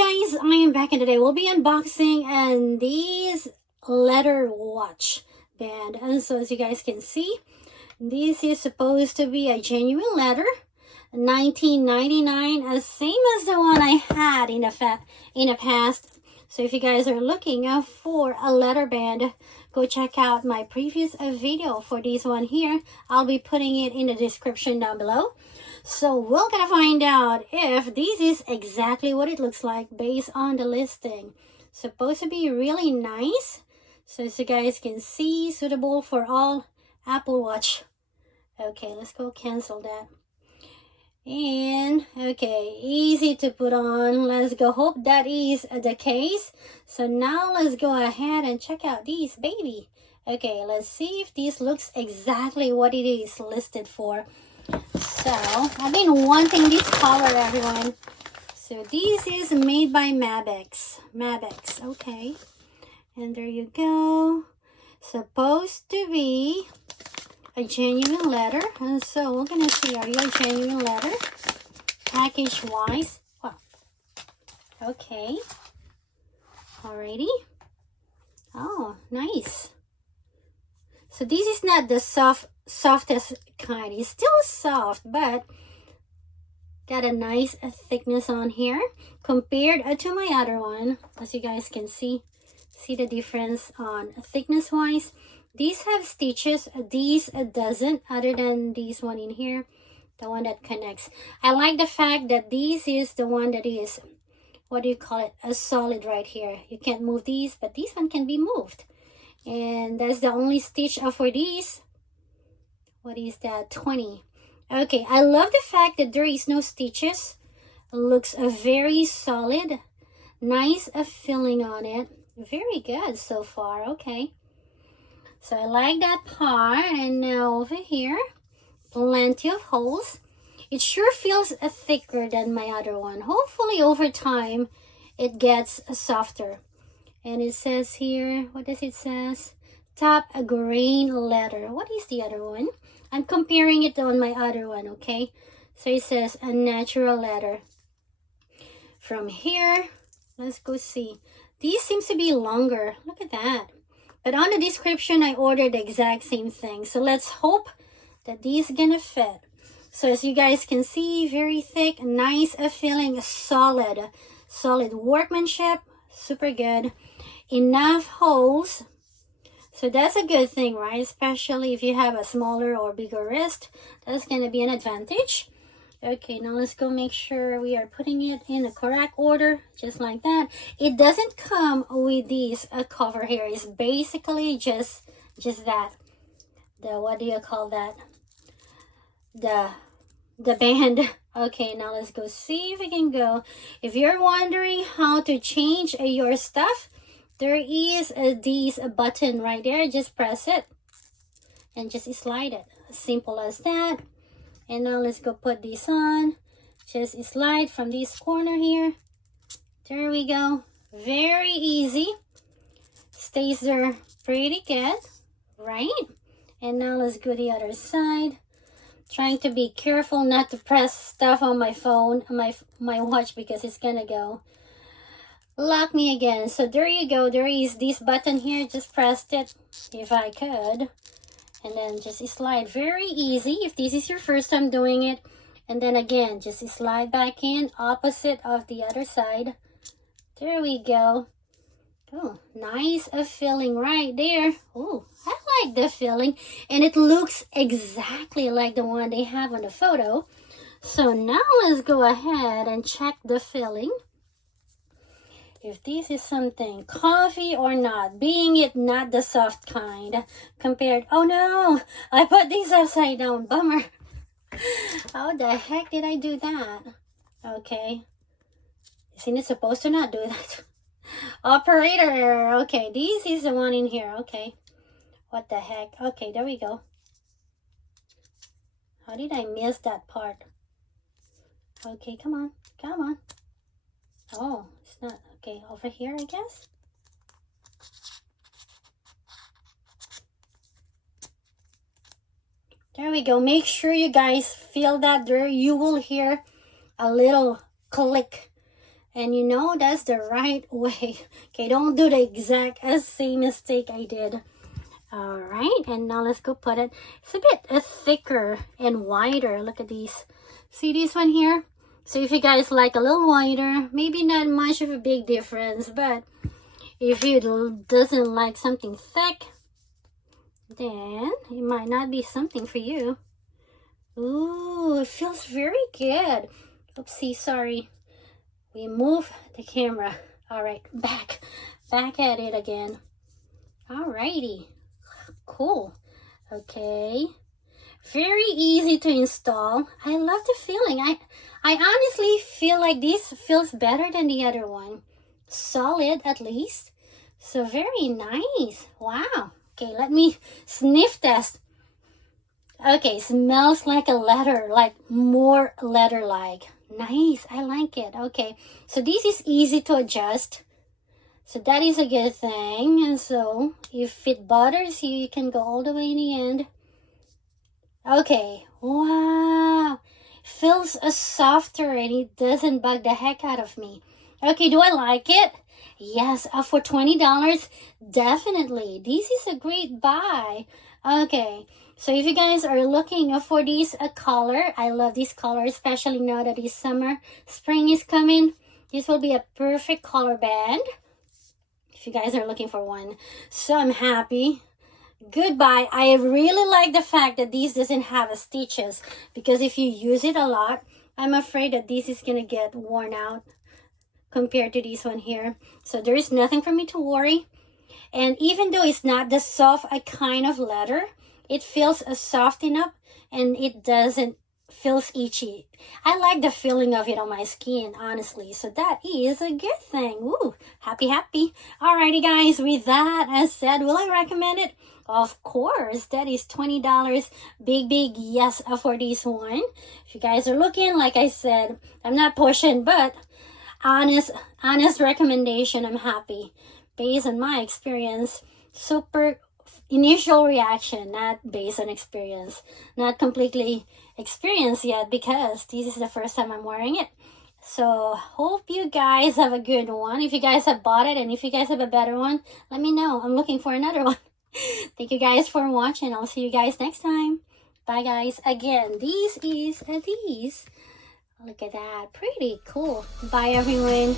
guys, I am back, and today we'll be unboxing and these leather watch band. And so as you guys can see, this is supposed to be a genuine leather, $19.99, same as the one I had in the past. So if you guys are looking for a leather band, go check out my previous video for this one here. I'll be putting it in the description down below. So we're gonna find out if this is exactly what it looks like based on the listing. Supposed to be really nice. So as you guys can see, suitable for all Apple Watch. Okay, let's go cancel that. And okay, easy to put on. Let's go. Hope that is the case. So now let's go ahead and check out these baby. Okay, let's see if this looks exactly what it is listed for. So I've been wanting this color, everyone. So this is made by MABEKS. Okay, and there you go. Supposed to be a genuine leather, and so we're gonna see, are you a genuine leather package wise? Wow. Okay, alrighty. Oh, nice. So this is not the softest kind. It's still soft, but got a nice thickness on here compared to my other one. As you guys can see the difference on thickness wise. These have stitches, these doesn't, other than this one in here, the one that connects. I like the fact that this is the one that is, what do you call it, a solid right here. You can't move these, but this one can be moved. And that's the only stitch for these. What is that? 20. Okay, I love the fact that there is no stitches. It looks very solid. Nice feeling on it. Very good so far. Okay. So I like that part. And now over here, plenty of holes. It sure feels thicker than my other one. Hopefully over time, it gets softer. And it says here, what does it says? Top grain leather. What is the other one? I'm comparing it on my other one, okay? So it says a natural leather. From here, let's go see. These seems to be longer. Look at that. But on the description, I ordered the exact same thing. So let's hope that these gonna fit. So as you guys can see, very thick, nice feeling, solid workmanship, super good. Enough holes. So that's a good thing, right? Especially if you have a smaller or bigger wrist, that's going to be an advantage. Okay, now let's go make sure we are putting it in the correct order, just like that. It doesn't come with this cover here. It's basically just that. The, what do you call that? The band. Okay, now let's go see if we can go. If you're wondering how to change your stuff, there is this button right there. Just press it and just slide it. Simple as that. And now let's go put this on. Just slide from this corner here. There we go. Very easy. Stays there pretty good, right? And now let's go the other side. Trying to be careful not to press stuff on my phone, my watch, because it's gonna go lock me again. So there you go. There is this button here. Just pressed it if I could, and then just slide. Very easy if this is your first time doing it. And then again, just slide back in, opposite of the other side. There we go. Oh, nice feeling right there. Oh, I like the feeling, and it looks exactly like the one they have on the photo. So now let's go ahead and check the feeling. If this is something comfy or not, being it not the soft kind compared. Oh no, I put these upside down. Bummer. How the heck did I do that? Okay, isn't it supposed to not do that? Operator. Okay, this is the one in here. Okay, what the heck? Okay, there we go. How did I miss that part? Okay, come on. Oh, it's not. Okay, over here, I guess. There we go. Make sure you guys feel that there. You will hear a little click And you know that's the right way. Okay, don't do the exact same mistake I did. All right, and now let's go put it. It's a bit thicker and wider. Look at these. See this one here? So if you guys like a little wider, maybe not much of a big difference, but if you doesn't like something thick, then it might not be something for you. Ooh, it feels very good. Oopsie, sorry. We move the camera. All right, back at it again. Alrighty, cool. Okay, very easy to install. I love the feeling. I honestly feel like this feels better than the other one. Solid at least. So very nice. Wow. Okay, let me sniff test. Okay, smells like a leather, like more leather-like. Nice, I like it. Okay, so this is easy to adjust. So that is a good thing. And so if it bothers you, you can go all the way in the end. Okay, wow. Feels softer and it doesn't bug the heck out of me. Okay, do I like it? Yes, for $20, definitely. This is a great buy. Okay, so if you guys are looking for this color, I love this color, especially now that it's summer. Spring is coming. This will be a perfect color band if you guys are looking for one. So I'm happy. Goodbye. I really like the fact that this doesn't have stitches, because if you use it a lot, I'm afraid that this is gonna get worn out compared to this one here. So there is nothing for me to worry. And even though it's not the soft kind of leather, it feels soft enough and it doesn't feels itchy. I like the feeling of it on my skin, honestly. So that is a good thing. Woo, happy. Alrighty guys, with that as said, will I recommend it? Of course, that is $20. Big yes for this one. If you guys are looking, like I said, I'm not pushing, but honest recommendation. I'm happy based on my experience. Super initial reaction, not based on experience, not completely experienced yet, because this is the first time I'm wearing it. So hope you guys have a good one. If you guys have bought it and if you guys have a better one, let me know. I'm looking for another one. Thank you guys for watching. I'll see you guys next time. Bye guys. Again, these is these. Look at that, pretty cool. Bye everyone.